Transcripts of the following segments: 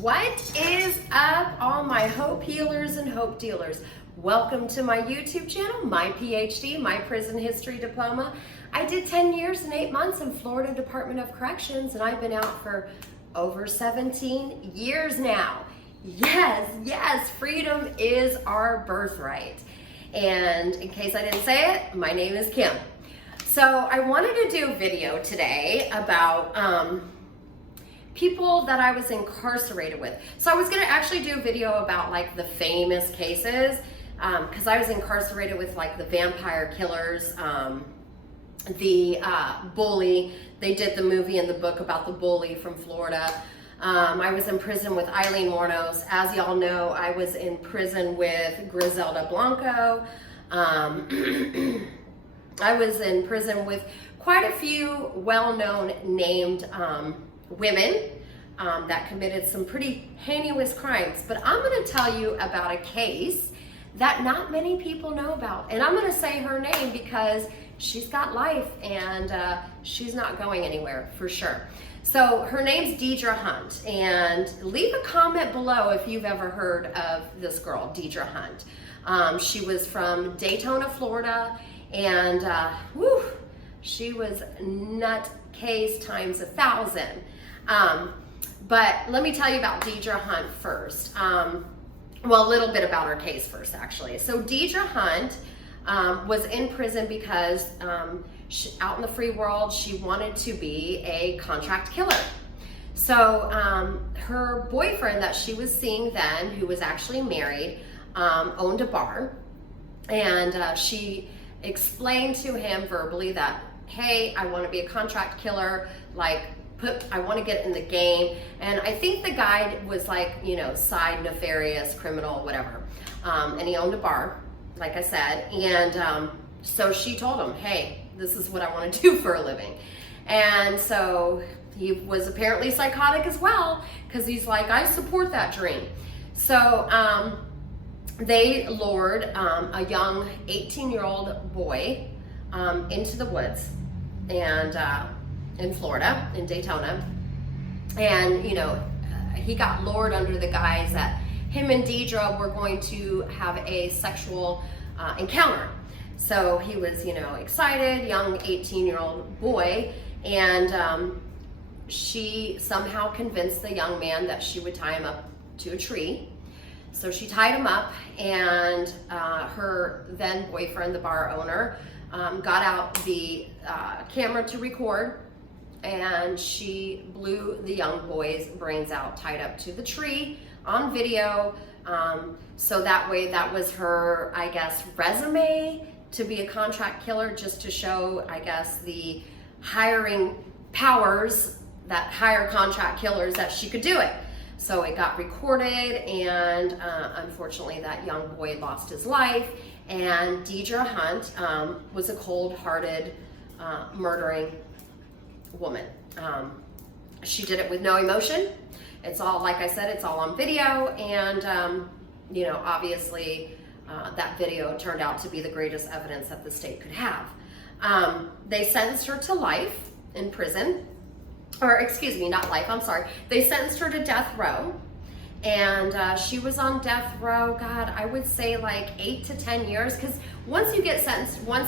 What is up, all my hope healers and hope dealers? Welcome to my YouTube channel, my PhD, my prison history diploma. I did 10 years and 8 months in Florida Department of Corrections, and I've been out for over 17 years now. Yes, freedom is our birthright. And in case I didn't say it, my name is Kim. So I wanted to do a video today about people that I was incarcerated with. So I was gonna actually do a video about like the famous cases, because I was incarcerated with like the vampire killers, the bully. They did the movie and the book about the bully from Florida. I was in prison with Eileen Warnos. As y'all know, I was in prison with Griselda Blanco. I was in prison with quite a few well-known named women that committed some pretty heinous crimes. But I'm going to tell you about a case that not many people know about. And I'm going to say her name because she's got life and she's not going anywhere for sure. So her name's Deirdre Hunt, and leave a comment below if you've ever heard of this girl, Deirdre Hunt. She was from Daytona, Florida, and she was nutcase times 1,000. But let me tell you about Deirdre Hunt first. Well, a little bit about her case first, actually. So Deirdre Hunt was in prison because out in the free world, she wanted to be a contract killer. So her boyfriend that she was seeing then, who was actually married, owned a bar. And she explained to him verbally that, hey, I want to be a contract killer, I want to get in the game. And I think the guy was like, side nefarious, criminal, whatever. And he owned a bar, like I said. And so she told him, hey, this is what I want to do for a living. And so he was apparently psychotic as well, because he's like, I support that dream. So they lured a young 18-year-old boy into the woods and in Florida, in Daytona. And, he got lured under the guise that him and Dedra were going to have a sexual encounter. So he was, excited, young 18-year-old boy, and she somehow convinced the young man that she would tie him up to a tree. So she tied him up, and her then boyfriend, the bar owner, got out the camera to record, and she blew the young boy's brains out, tied up to the tree on video. So that way, that was her, I guess, resume to be a contract killer, just to show, I guess, the hiring powers that hire contract killers that she could do it. So it got recorded, and unfortunately that young boy lost his life. And Deirdre Hunt was a cold-hearted, murdering woman. She did it with no emotion. It's all, like I said, it's all on video, and obviously that video turned out to be the greatest evidence that the state could have. They sentenced her to life in prison, or excuse me, not life, I'm sorry. They sentenced her to death row, and she was on death row, God, I would say like 8 to 10 years, because once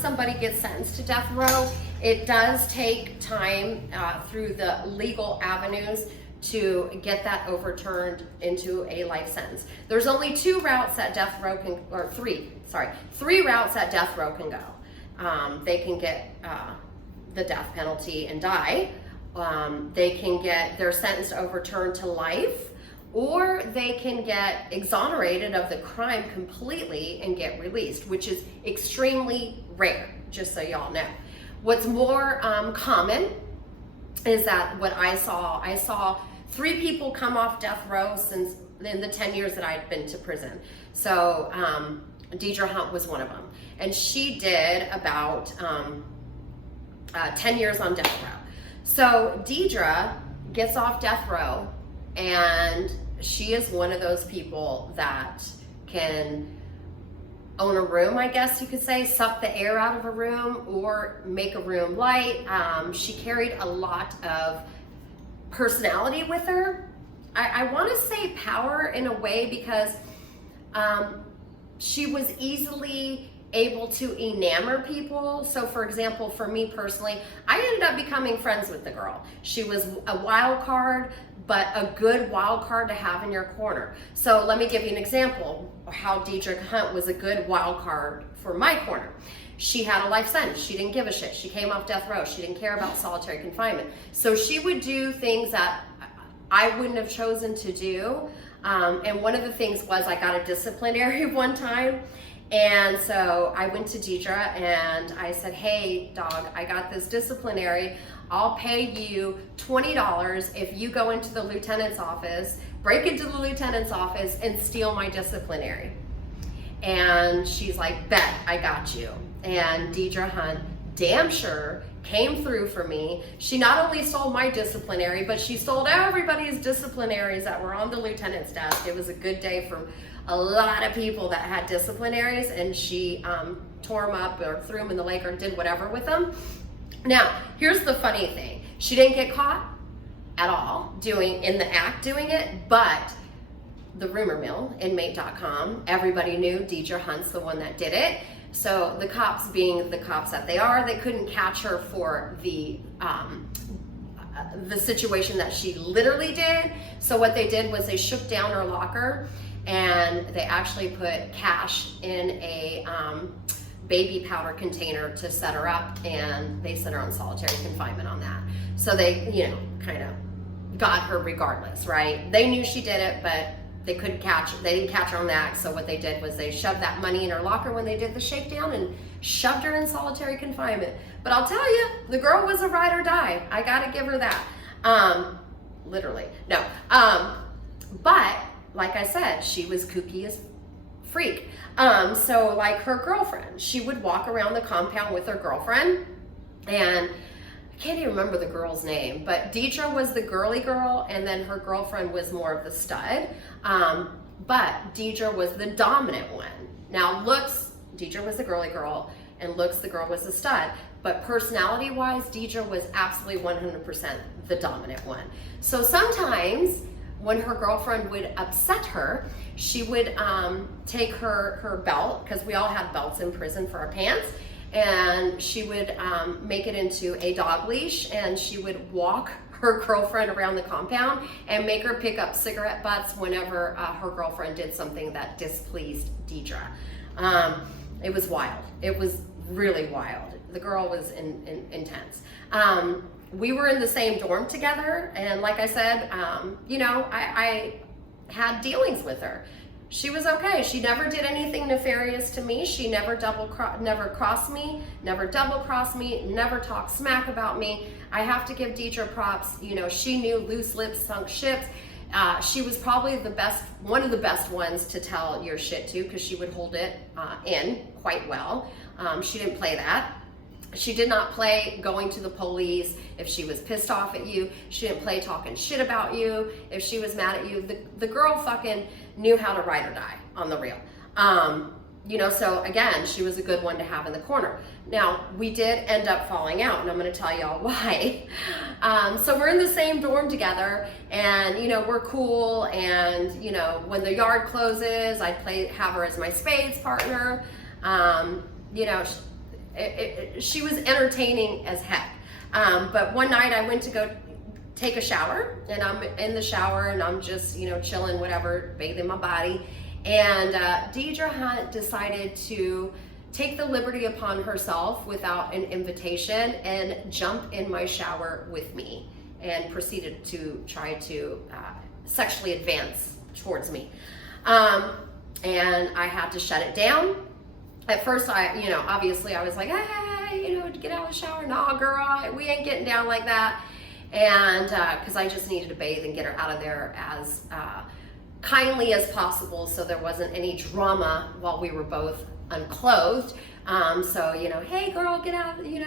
somebody gets sentenced to death row, it does take time through the legal avenues to get that overturned into a life sentence. There's only 2 routes that death row can, or 3 routes that death row can go. They can get the death penalty and die. They can get their sentence overturned to life, or they can get exonerated of the crime completely and get released, which is extremely rare, just so y'all know. What's more common is that what I saw 3 people come off death row since in the 10 years that I'd been to prison. So Deirdre Hunt was one of them, and she did about 10 years on death row. So Dedra gets off death row, and she is one of those people that can own a room, I guess you could say, suck the air out of a room or make a room light. She carried a lot of personality with her. I want to say power in a way, because she was easily able to enamor people. So for example, for me personally, I ended up becoming friends with the girl. She was a wild card, but a good wild card to have in your corner. So let me give you an example of how Deirdre Hunt was a good wild card for my corner. She had a life sentence. She didn't give a shit. She came off death row. She didn't care about solitary confinement. So she would do things that I wouldn't have chosen to do. And one of the things was, I got a disciplinary one time. And so I went to Dedra and I said, hey dog, I got this disciplinary. I'll pay you $20 if you go into the lieutenant's office, break into the lieutenant's office and steal my disciplinary. And she's like, bet, I got you. And Deirdre Hunt damn sure came through for me. She not only stole my disciplinary, but she stole everybody's disciplinaries that were on the lieutenant's desk. It was a good day for a lot of people that had disciplinaries, and she tore them up or threw them in the lake or did whatever with them. Now, here's the funny thing. She didn't get caught at all in the act doing it, but the rumor mill, inmate.com, everybody knew Deirdre Hunt's the one that did it. So the cops, being the cops that they are, they couldn't catch her for the situation that she literally did. So what they did was they shook down her locker, and they actually put cash in a baby powder container to set her up, and they set her on solitary confinement on that. So they, kind of got her regardless, right? They knew she did it, but they didn't catch her on that. So what they did was they shoved that money in her locker when they did the shakedown and shoved her in solitary confinement. But I'll tell you, the girl was a ride or die. I gotta give her that. Literally, no. But like I said, she was kooky as freak. So like her girlfriend, she would walk around the compound with her girlfriend, and I can't even remember the girl's name, but Dedra was the girly girl, and then her girlfriend was more of the stud. But Dedra was the dominant one. Now looks, Dedra was the girly girl, and looks, the girl was the stud. But personality-wise, Dedra was absolutely 100% the dominant one. So sometimes when her girlfriend would upset her, she would take her belt, because we all had belts in prison for our pants, and she would make it into a dog leash, and she would walk her girlfriend around the compound and make her pick up cigarette butts whenever her girlfriend did something that displeased Dedra. It was wild. It was really wild. The girl was intense. We were in the same dorm together, and like I said, I had dealings with her. She was okay. She never did anything nefarious to me. She never never crossed me, never double crossed me, never talked smack about me. I have to give Dedra props. She knew loose lips sunk ships. She was probably one of the best ones to tell your shit to, because she would hold it in quite well. She didn't play that. She did not play going to the police if she was pissed off at you. She didn't play talking shit about you if she was mad at you. The girl fucking knew how to ride or die on the real. So again, she was a good one to have in the corner. Now, we did end up falling out, and I'm gonna tell y'all why. So we're in the same dorm together, and we're cool, and when the yard closes, I'd have her as my spades partner. She was entertaining as heck. But one night I went to go take a shower, and I'm in the shower, and I'm just, chilling, whatever, bathing my body. And Deirdre Hunt decided to take the liberty upon herself without an invitation and jump in my shower with me, and proceeded to try to sexually advance towards me. And I had to shut it down. At first, obviously I was like, hey, get out of the shower. Nah, girl, we ain't getting down like that. And because I just needed to bathe and get her out of there as kindly as possible, so there wasn't any drama while we were both unclothed. Hey girl, get out, get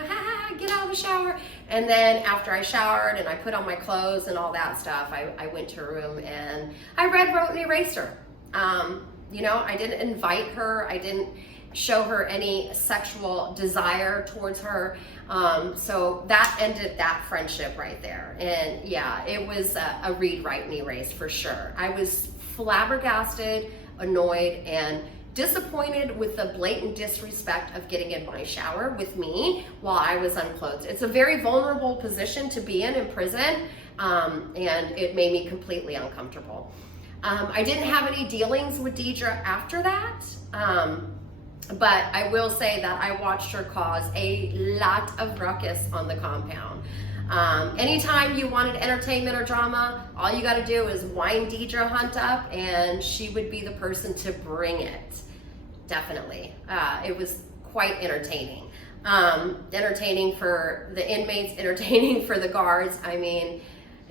out of the shower. And then after I showered and I put on my clothes and all that stuff, I went to her room and I read, wrote, and erased her. I didn't invite her. I didn't show her any sexual desire towards her. So that ended that friendship right there. And yeah, it was a read, write, and erase for sure. I was flabbergasted, annoyed, and disappointed with the blatant disrespect of getting in my shower with me while I was unclothed. It's a very vulnerable position to be in prison, and it made me completely uncomfortable. I didn't have any dealings with Deidre after that, but I will say that I watched her cause a lot of ruckus on the compound. Anytime you wanted entertainment or drama, all you got to do is wind Deirdre Hunt up, and she would be the person to bring it. Definitely. It was quite entertaining. Entertaining for the inmates, entertaining for the guards. I mean,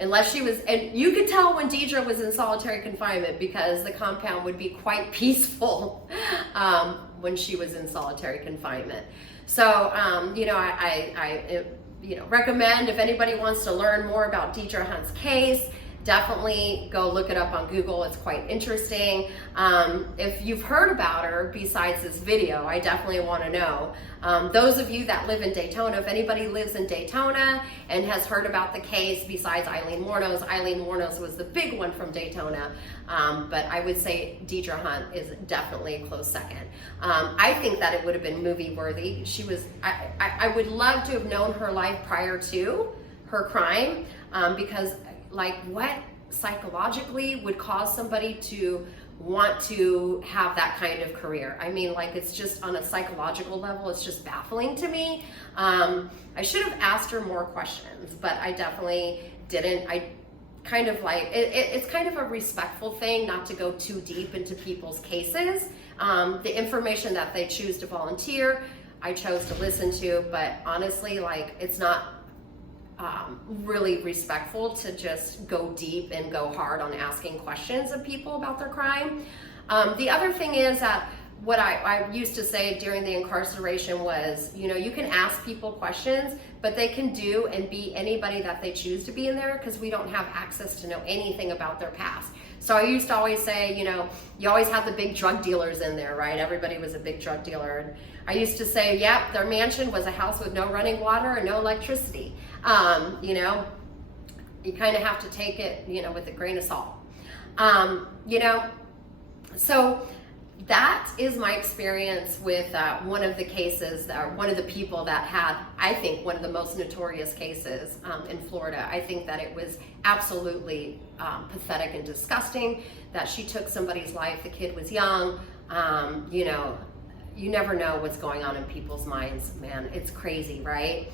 unless she was, and you could tell when Deidre was in solitary confinement because the compound would be quite peaceful when she was in solitary confinement. So, you know, I recommend if anybody wants to learn more about Dedra Hunt's case, definitely go look it up on Google. It's quite interesting. If you've heard about her besides this video, I definitely want to know. Those of you that live in Daytona, if anybody lives in Daytona and has heard about the case besides Eileen Wuornos was the big one from Daytona. But I would say Dedra Hunt is definitely a close second. I think that it would have been movie worthy. She was, I would love to have known her life prior to her crime, because like what psychologically would cause somebody to want to have that kind of career? I mean, like, it's just on a psychological level, it's just baffling to me. I should have asked her more questions, but I definitely didn't. I kind of like, it's kind of a respectful thing not to go too deep into people's cases. The information that they choose to volunteer, I chose to listen to, but honestly, like, it's not really respectful to just go deep and go hard on asking questions of people about their crime. The other thing is that what I used to say during the incarceration was, you know, you can ask people questions, but they can do and be anybody that they choose to be in there, because we don't have access to know anything about their past. So I used to always say, you know, you always have the big drug dealers in there, right? Everybody was a big drug dealer. And I used to say, yep, their mansion was a house with no running water and no electricity. You know, you kind of have to take it, you know, with a grain of salt. You know, so that is my experience with one of the cases, one of the people that had, I think, one of the most notorious cases in Florida. I think that it was absolutely pathetic and disgusting that she took somebody's life. The kid was young. You know, you never know what's going on in people's minds, man. It's crazy, right?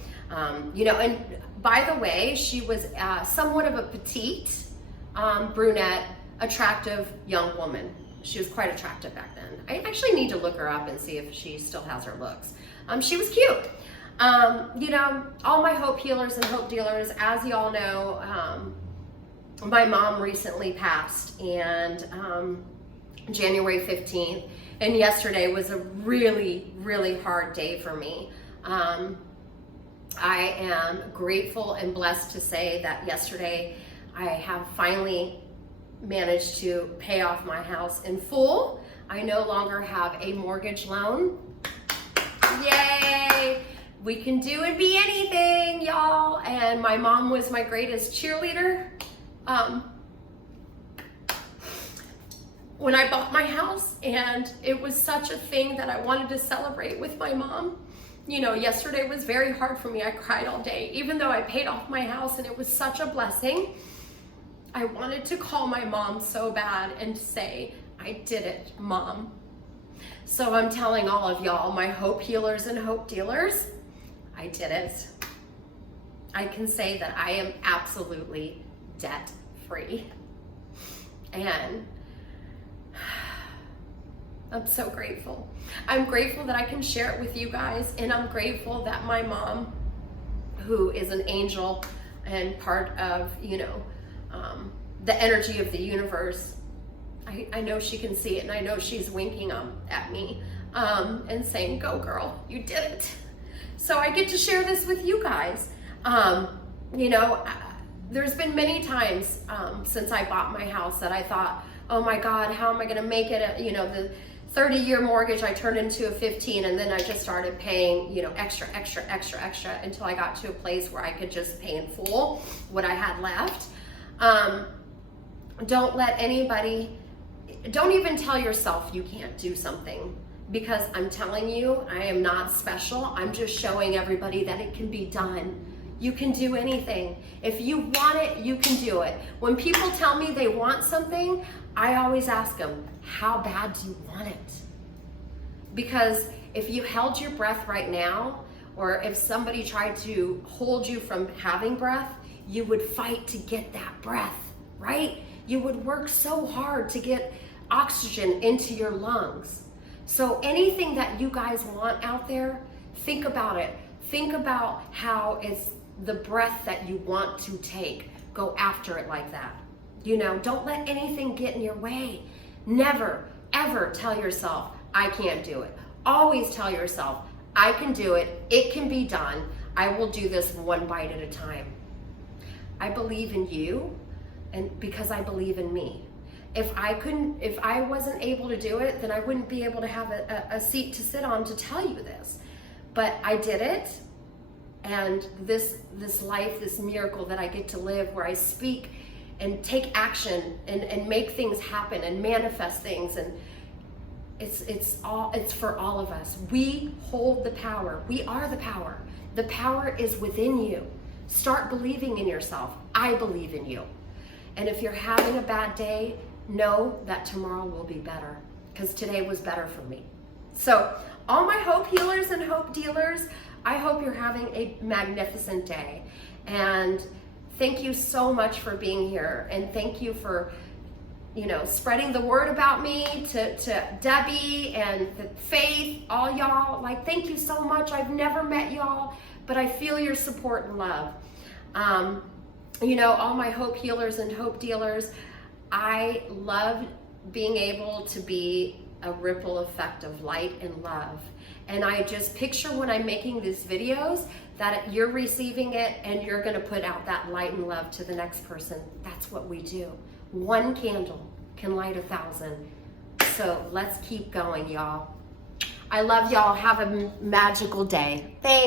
You know, and by the way, she was somewhat of a petite, brunette, attractive young woman. She was quite attractive back then. I actually need to look her up and see if she still has her looks. She was cute. You know, all my hope healers and hope dealers, as y'all know, my mom recently passed, and January 15th, and yesterday was a really, really hard day for me. I am grateful and blessed to say that yesterday I have finally managed to pay off my house in full. I no longer have a mortgage loan. Yay! We can do and be anything, y'all. And my mom was my greatest cheerleader. When I bought my house, and it was such a thing that I wanted to celebrate with my mom. You know, yesterday was very hard for me. I cried all day, even though I paid off my house and it was such a blessing. I wanted to call my mom so bad and say, I did it, Mom. So I'm telling all of y'all, my hope healers and hope dealers, I did it. I can say that I am absolutely debt free. And I'm so grateful. I'm grateful that I can share it with you guys, and I'm grateful that my mom, who is an angel and part of, you know, the energy of the universe, I know she can see it, and I know she's winking at me and saying, go girl, you did it. So I get to share this with you guys. You know, there's been many times since I bought my house that I thought, oh my God, how am I gonna make it? You know, 30-year mortgage, I turned into a 15, and then I just started paying, you know, extra until I got to a place where I could just pay in full what I had left. Don't let anybody, don't even tell yourself you can't do something, because I'm telling you, I am not special. I'm just showing everybody that it can be done. You can do anything. If you want it, you can do it. When people tell me they want something, I always ask them, how bad do you want it? Because if you held your breath right now, or if somebody tried to hold you from having breath, you would fight to get that breath, right? You would work so hard to get oxygen into your lungs. So anything that you guys want out there, think about it. Think about how it's the breath that you want to take. Go after it like that. You know, don't let anything get in your way. Never, ever tell yourself, I can't do it. Always tell yourself, I can do it. It can be done. I will do this one bite at a time. I believe in you, and because I believe in me. If I wasn't able to do it, then I wouldn't be able to have a seat to sit on to tell you this. But I did it, and this life, this miracle that I get to live, where I speak and take action and make things happen and manifest things, and it's for all of us. We hold the power. We are the power. The power is within you. Start believing in yourself. I believe in you. And if you're having a bad day, know that tomorrow will be better, because today was better for me. So all my hope healers and hope dealers, I hope you're having a magnificent day. And thank you so much for being here. And thank you for, you know, spreading the word about me to Debbie and Faith, all y'all. Like, thank you so much. I've never met y'all, but I feel your support and love. You know, all my hope healers and hope dealers, I love being able to be a ripple effect of light and love. And I just picture when I'm making these videos that you're receiving it and you're gonna put out that light and love to the next person. That's what we do. One candle can light 1,000. So let's keep going, y'all. I love y'all. Have a magical day. Thanks.